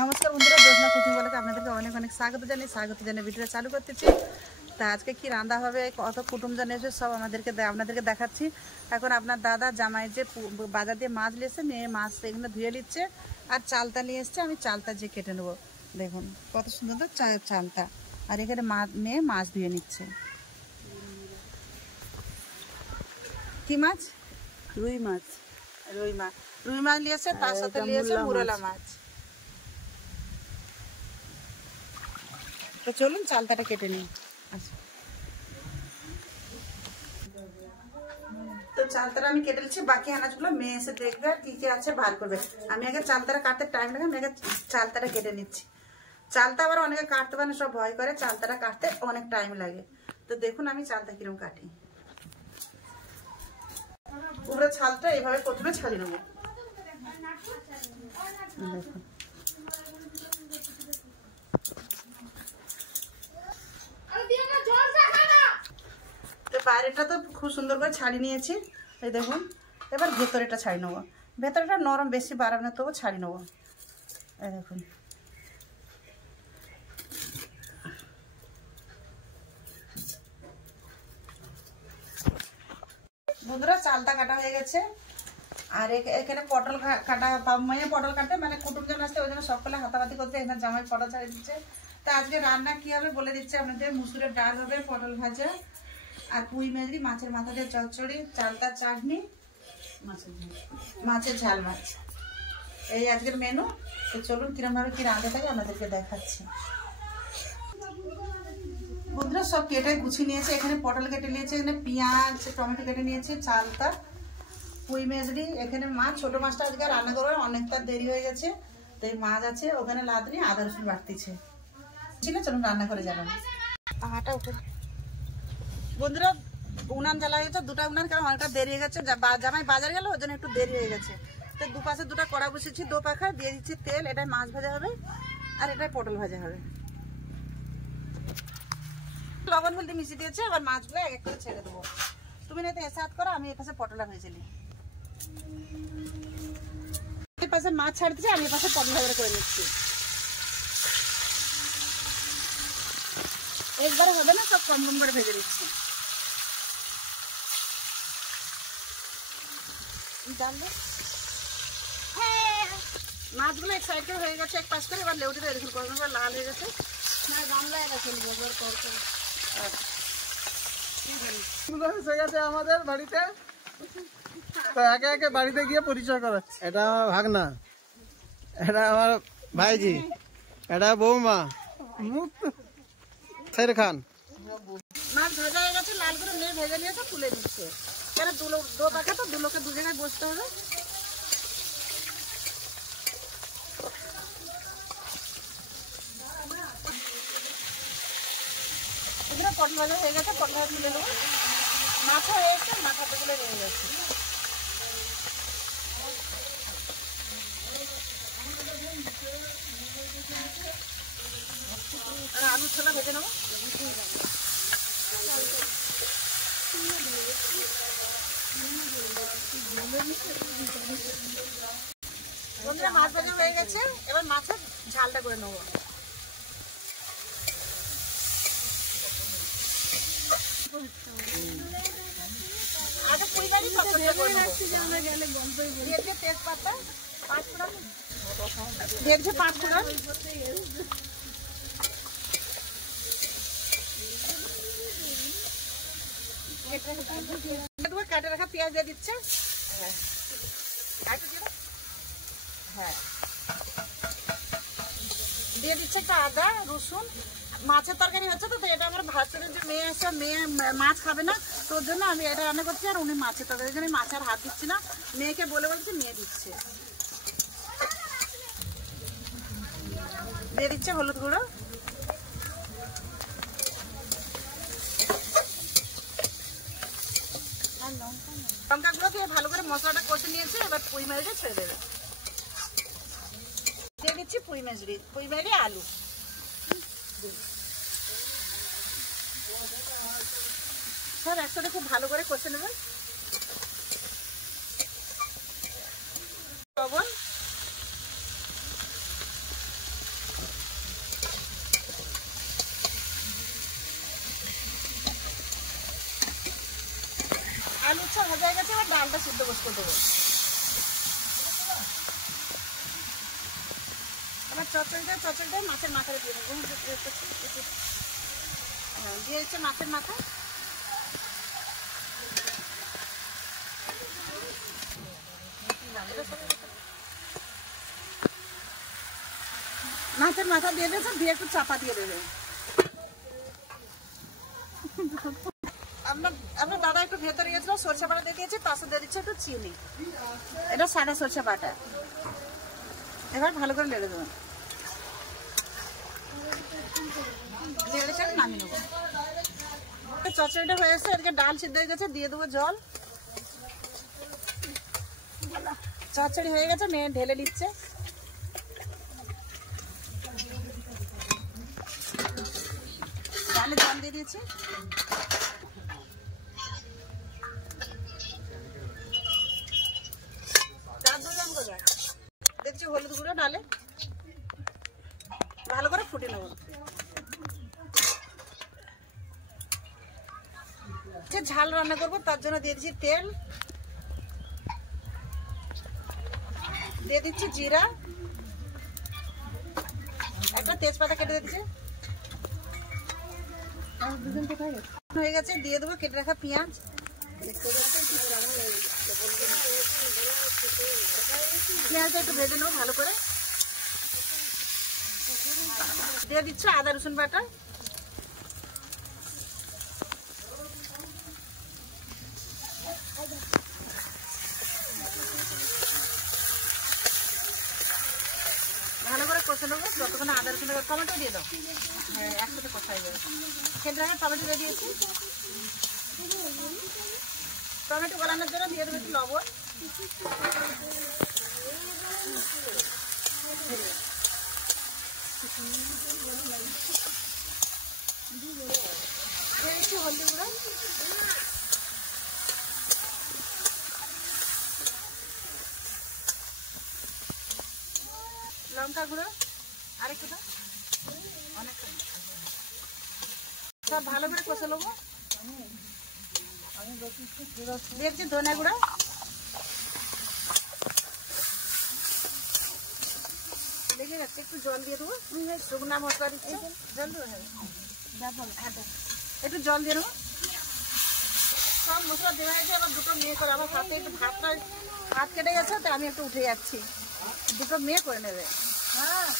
নমস্কার বন্ধুরা, জোসনা কুকিং বলে আপনাদেরকে অনেক অনেক স্বাগত জানিয়ে ভিডিওটা চালু করতেছি। তা আজকে কি রান্না হবে, কত কুটুম জানিয়েছে সব আপনাদেরকে দেখাচ্ছি। এখন আপনার দাদা জামাই যে বাজার দিয়ে মাছ নিয়েছে, মেয়ে মাছ এগুলো ধুয়ে নিচ্ছে, আর চালতা নিয়ে এসছে। আমি চালতা যে কেটে নেবো, দেখুন কত সুন্দর চালতা। আর এখানে মেয়ে মাছ ধুয়ে নিচ্ছে। কি মাছ? রুই মাছ। রুই মাছ নিয়েছে, তার সাথে নিয়েছে মুরলা মাছ। তো চলুন চালতাটা কেটে নিই। তো চালতাটা আমি কেটে নিচ্ছি, বাকি আনাজগুলো মেয়ে এসে দেখবে আর কি কি আছে বার করবে। আমি আগে চালতাটা কাটতে টাইম লাগে, আমি আগে চালতাটা কেটে নিচ্ছি। চালতা আবার অনেকে কাটতে পারে, সব ভয় করে, চালতাটা কাটতে অনেক টাইম লাগে। তো দেখুন আমি চালতা কিরকম কাটি। পুরো ছালটা এইভাবে প্রথমে ছাড়িয়ে নেবো। দেখুন তো বাইরেটা তো খুব সুন্দর করে ছাড়িয়ে নিয়েছি, এই দেখুন। এবার ভেতরেটা ছাড়িয়ে নেবো। ভেতরেটা নরম, বেশি বাড়াবে না, তবু ছাড়িয়ে নেবো। এই দেখুন বন্ধুরা, চালটা কাটা হয়ে গেছে। আর এখানে পটল কাটা, মাইয়া পটল কাটে, মানে কুটুমজন আসতে, ওই জন্য সকলে হাতাহাতি করতে এখানে জামাই পটল ছাড়িয়ে দিচ্ছে। তা আজকে রান্না কি হবে বলে দিচ্ছে আপনাদের। মুসুরের ডাল হবে, পটল ভাজা, আর পুঁই মেজরি, মাছের মাথা দিয়ে চচ্চড়ি, চালতার চাটনি, মাছের ঝাল মাছ, এই আজকের মেনু। তো চলুন কিরম ভাবে কি রাঁধতে থাকে আমাদেরকে দেখাচ্ছি। বন্ধুরা সব কেটে গুছিয়ে নিয়েছে। এখানে পটল কেটে নিয়েছে, এখানে পেঁয়াজ টমেটো কেটে নিয়েছে, চালতা, পুঁই মেজরি, এখানে মাছ, ছোট মাছটা আজকে রান্না করবে, অনেকটা দেরি হয়ে গেছে। তো এই মাছ আছে, ওখানে লাদনি, আদা রসুন বাটতিছে। ঠিক আছে, চলুন রান্না করে যাবেন। বন্ধুরা উনান জ্বালা হয়েছে, দুটা উনান, কারণ অনেকটা দেরি হয়ে গেছে, জামাই বাজার গেল, ওই জন্য একটু দেরি হয়ে গেছে। তো দুপাশে দুটা কড়া বসেছি, দো পাখা দিয়ে দিচ্ছি তেল। এটাই মাছ ভাজা হবে, আর এটাই পটল ভাজা হবে। লবণ হলদি মিশিয়ে দিয়েছে। এবার মাছগুলো এক এক করে ছেড়ে দেবো। তুমি না এসে হাত করো, আমি এপাশে পটলটা ভেজে নিই। এই পাশে মাছ ছাড় দিচ্ছি, আমি এপাশে পটল ভাজা করে নিচ্ছি। একবারে হবে না, সব কম কম করে ভেজে নিচ্ছি। মাছগুলো এক সাইড করে হয়ে গেছে, এক পাশ করে। এবার লেউটিটা এরকম করে লাল হয়ে গেছে, না গামলায় রাখেন গোবর করতে। আমাদের বাড়িতে তো একে একে বাড়িতে গিয়ে পরিচয় করাচ্ছে। এটা আমার ভাগনা, এটা আমার ভাইজি, এটা বৌমা শের খান। মাছ ভাজা হয়ে গেছে, লাল করে মেয়ে ভেজে নিয়েছে, তুলে দিচ্ছে। কেন দো পাখা তো, দুলোকে দু জায়গায় বসতে হবে। এখানে পটল ভাজা হয়ে গেছে, পটল ভাজা তুলে নেবো। মাথা হয়ে গেছে, মাথাটা তুলে নিয়ে যাচ্ছে। আর আলু ছোলা ভেজে নেবো। মাছ ভাজা হয়ে গেছে, এবার মাছের ঝালটা করে নেবো। আগে পুঁইগাড়ি পকোড়া করে নেবো। দিয়েছে তেজপাতা, 5 ফোড়ন দিয়েছে, 5 ফোড়ন। কাটে রাখা পেঁয়াজ দিয়ে দিচ্ছে। হ্যাঁ, দিয়ে দিচ্ছে একটা আদা রসুন। মাছের তরকারি হচ্ছে তো, এটা আমার ভাতের যে মেয়ে আছে, মেয়ে মাছ খাবে না, তোর জন্য আমি এটা রান্না করছি। আর উনি মাছের তরকারি, জন্য মাছের হাত দিচ্ছি না, মেয়েকে বলে বলছি, মেয়ে দিচ্ছে। দিয়ে দিচ্ছে হলুদ গুঁড়ো, লঙ্কা গুঁড়ো দিয়ে ভালো করে মশলাটা কষে নিয়েছে। এবার পুঁই মাছটা ছেড়ে দেবে। দিয়ে দিচ্ছি পুঁই মাছরি আলু। সব একসাথে খুব ভালো করে কষে নেবেন। লবণ সব ভাজা হয়ে গেছে, এবার ডালটা সিদ্ধ বসতে দেবো। এবার চচ্চড়িটা মাছের মাথায় দিয়ে দেবো। হ্যাঁ, দিয়ে দিচ্ছে মাছের মাথা। মাছের মাথা দিয়ে দিয়েছে, দিয়ে একটু চাপা দিয়ে দেবে। আপনার দাদা একটু ভেতরে গেছিল, সরষে বাটা দিয়ে দিয়েছে, পাশে দিয়ে দিচ্ছে একটু চিনি। এটা সাদা সরষে বাটা। এবার ভালো করে লেড়ে দেবেন, নামিয়ে নেবো। চচ্চড়িটা হয়ে এসছে, এদিকে ডাল সিদ্ধ হয়ে গেছে, দিয়ে দেবো জল। চচ্চড়ি হয়ে গেছে, মেয়ে ঢেলে দিচ্ছে। ডালে জল দিয়ে দিয়েছি। দেখছি হলুদ গুঁড়ো ডালে ভালো করে ফুটে নেব। ঝাল রান্না করবো, তার জন্য দিয়ে দিচ্ছি তেল, দিয়ে দিচ্ছি জিরা, একটা তেজপাতা কেটে দিচ্ছি। হয়ে গেছে, দিয়ে দেবো কেটে রাখা পেঁয়াজ। পেঁয়াজটা একটু ভেজে নেবো ভালো করে। দিয়ে দিচ্ছি আদা রসুন বাটা, ভালো করে কষে নেবো যতক্ষণ আদা রসুন। টমেটো দিয়ে দাও, হ্যাঁ একসাথে কষাই যাবে। খেতে রাখা টমেটো দিয়ে দিয়েছি। টমেটো গলানোর জন্য দিয়ে দেবো একটু লবণ। একটু হলদি গুঁড়ো, লঙ্কা গুঁড়ো আরেকটু দাও, অনেকটা। সব ভালো করে কষে নেবো। দেখছি ধনে গুঁড়ো, লেগে যাচ্ছে, একটু জল দিয়ে দেবো। শুকনা মশলা দিচ্ছি, জল দেবো, একটু জল দিয়ে দেবো। সব মশলা দেওয়া হয়েছে, এবার দুটো মেয়ে করে আমার হাতে একটু হাত কেটে গেছে, তো আমি একটু উঠে যাচ্ছি। দুটো মেয়ে করে নেবে। হ্যাঁ,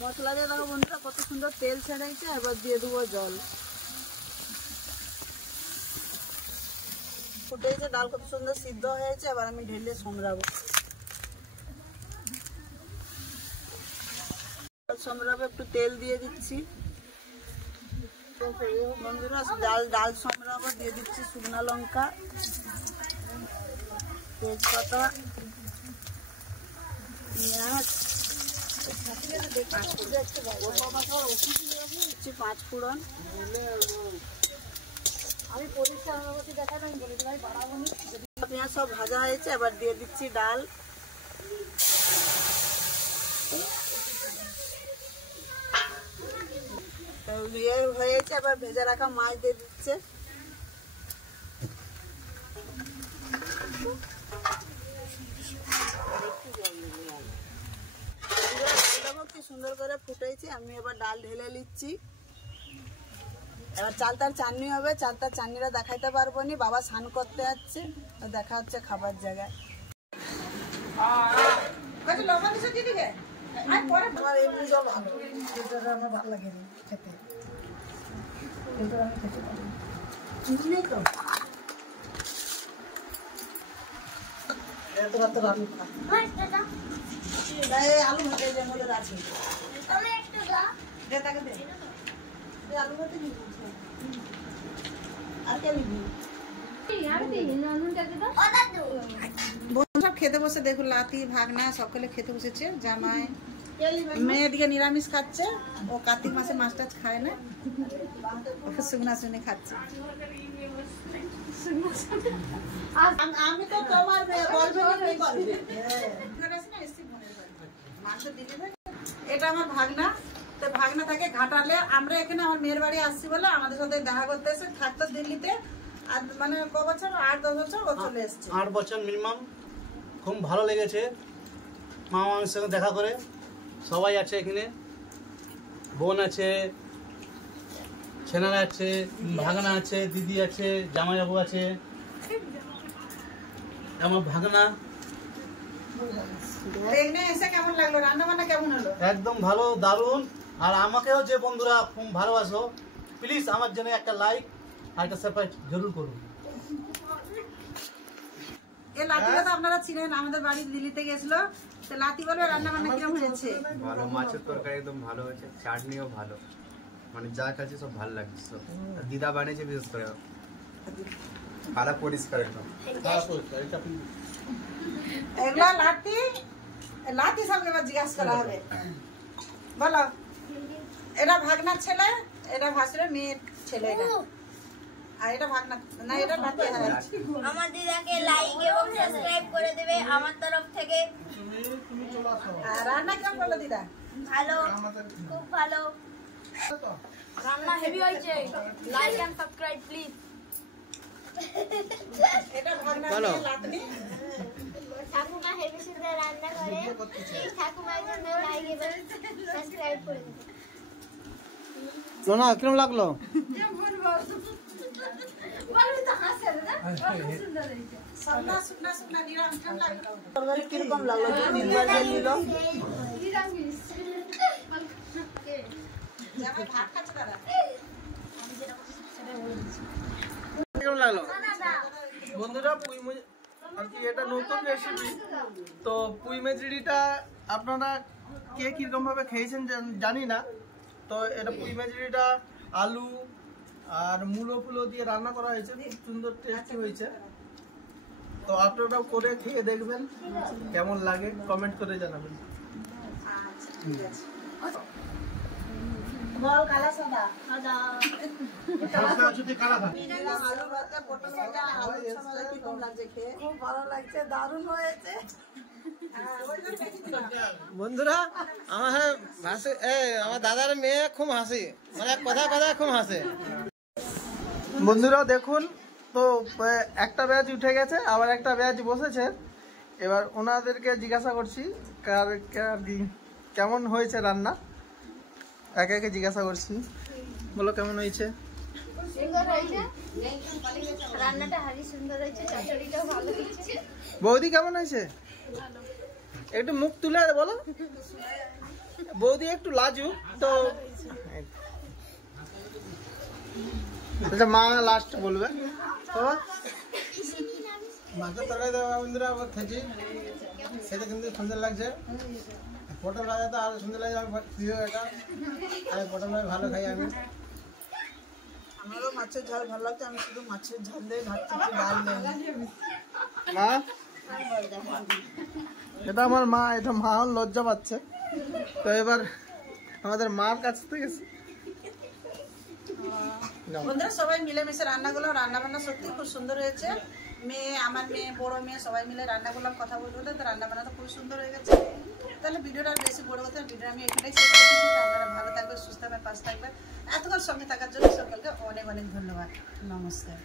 মশলা দিয়ে দেখো বন্ধুরা কত সুন্দর তেল ছেড়েছে। এবার দিয়ে দেবো জল। ফুটেছে, ডাল কত সুন্দর সিদ্ধ হয়েছে। এবার আমি ঢেলে সমরাবো। একটু তেল দিয়ে দিচ্ছি বন্ধুরা। ডাল সমরাবো, দিয়ে দিচ্ছি শুকনো লঙ্কা, তেজপাতা, পেঁয়াজ, 5 ফোড়ন। আমি পরিষ্কার দেখাবেন বলে ভাই বাড়াবো। পেঁয়াজ সব ভাজা হয়েছে, এবার দিয়ে দিচ্ছি ডাল। হয়েছে, এবার ভেজে রাখা মাছ দিয়ে দিচ্ছে। কি সুন্দর করে ফুটেছে। আমি এবার ডাল ঢেলে নিচ্ছি। এবার চালতার চাটনি হবে। চালতার চাটনিটা দেখাইতে পারবো নি, বাবা স্নান করতে যাচ্ছে, দেখা হচ্ছে খাবার জায়গায়। আমার এমনি সব আমার ভালো লাগে খেতে, কিন্তু আমি খেতে পারি নেই তো। আলু ভাতে যে মধ্যে আছে, আলু ভাতে আর কে নিবি? সব খেতে বসে দেখুন, লাতি ভাগনা সকলে খেতে বসেছে। জামাই মেয়ে এদিকে নিরামিষ খাচ্ছে, ও কার্তিক মাসে মাছ টাছ খায় না, শুকনা শুনে খাচ্ছে। আমি তো তোমার এটা আমার ভাগনা, তো ভাগনা থাকে ঘাটালে। আমরা এখানে আমার মেয়ের বাড়ি আসছি বলে আমাদের সাথে দেখা করতে এসে, থাকতো দিল্লিতে। আর মানে ক বছর, 8-10 বছর ও চলে এসছে। 8 বছর মিনিমাম। খুব ভালো লেগেছে মা মামির সঙ্গে দেখা করে। সবাই আছে এখানে, বোন আছে, ছেনারা আছে, ভাগনা আছে, দিদি আছে, জামাইবাবু আছে, আমার ভাগনা। এখানে এসে কেমন লাগলো? রান্না বান্না কেমন হলো? একদম ভালো, দারুণ। আর আমাকেও যে বন্ধুরা খুব ভালোবাসো, প্লিজ আমার জন্য একটা লাইক আর একটা সাবস্ক্রাইব জরুর করুন। এই লাতিটা তো আপনারা চিনেন, আমাদের বাড়ি দিল্লিতে গেছিল। তো লাতি বলবে রান্না বান্না কিরকম হয়েছে? ভালো, মাছের তরকারি একদম ভালো হয়েছে, চাটনিও ভালো, মানে যা খাচ্ছি সব ভালো লাগছে সব। আর দিদা বানিয়েছে বিশেষ করে, ভালো পরিষ্কার একদম। এগুলা লাতি, লাতি সবকে এবার জিজ্ঞাসা করা হবে। বলো, এটা ভাগনার ছেলে, এটা ভাসুরের মেয়ের ছেলে, এটা। আর এটা ভাগনা না, এটা লাতি। আমার দিদাকে লাইক এবং সাবস্ক্রাইব করে দেবে আমার তরফ থেকে। আর রান্না কেমন করলো দিদা? ভালো, খুব ভালো রান্না, হেভি হয়েছে। Like and subscribe please. এটা ভাগনার মেয়ে লাতনি। ঠাকুমা হেভি সুন্দর রান্না করে, প্লিজ ঠাকুমার জন্য লাইক এবং সাবস্ক্রাইব করে দিন। সোনা কিরম লাগলো? সন্না শুকনা শুকনা নিরাম কেমন লাগলো? তরকারি কিরকম লাগলো? নির্বাচন দিল যেমন ভাত খাচ্ছে দাদা। কেমন লাগলো বন্ধুরা? পুঁই আর কি এটা নতুন রেসিপি। তো পুঁই মেজরিটা আপনারা কে কিরকম ভাবে খেয়েছেন জানি না। তো এটা পুঁই মেজরিটা আলু আর মূলো ফুলো দিয়ে রান্না করা হয়েছে, খুব সুন্দর টেস্টি হয়েছে। তো আপনারাও করে খেয়ে দেখবেন, কেমন লাগে কমেন্ট করে জানাবেন। আচ্ছা ঠিক আছে। বল কালা সাদা আলু ভাতে পটল ভাজা আলু সমাজে কিরকম লাগছে খেয়ে? খুব ভালো লাগছে, দারুণ হয়েছে। বন্ধুরা আমার দাদার মেয়ে খুব হাসি, মানে কথা খুব হাসে। বন্ধুরা দেখুন, তো একটা ব্যাচ উঠে গেছে, আবার একটা ব্যাচ বসেছে। এবার ওনাদেরকে জিজ্ঞাসা করছি কেমন হয়েছে রান্না। একে একে জিজ্ঞাসা করছি, বলো কেমন হয়েছে? সুন্দর হয়েছে, রান্নাটা হারি সুন্দর হয়েছে, চচ্চড়িটাও ভালো হয়েছে। বৌদি কেমন হয়েছে? একটু মুখ তুলে বলো। বৌদি একটু লাজুক তো। আচ্ছা, মা লাস্ট বলবে। মাছের তরকারি দেওয়া বন্ধুরা আবার খেয়েছি, খেতে কিন্তু সুন্দর লাগছে। পটল ভাজা তো আরো সুন্দর লাগছে, আমার প্রিয় এটা। আর পটল ভাজা ভালো খাই আমি। আমারও মাছের ঝাল ভালো লাগছে, আমি শুধু মাছের ঝাল দিয়ে ভাত খাচ্ছি, ডাল নেই। মা, এটা আমার মা, এটা মা লজ্জা পাচ্ছে। তো এবার আমাদের মার কাছ থেকে বন্ধুরা সবাই মিলেমিশে রান্না করলাম, রান্না বান্না সত্যি খুব সুন্দর হয়েছে। আমার মেয়ে, বড় মেয়ে সবাই মিলে রান্না করলাম, কথা বলতে বলতে। তো রান্না বান্না তো খুব সুন্দর হয়ে গেছে। তাহলে ভিডিওটা আর বেশি বড় হতো, ভিডিও আমি এখানেই শেষ করতেছি। তো আপনারা ভালো থাকবেন, সুস্থ থাকবেন, পাশে থাকবেন। এতক্ষণ সঙ্গে থাকার জন্য সকলকে অনেক অনেক ধন্যবাদ। নমস্কার।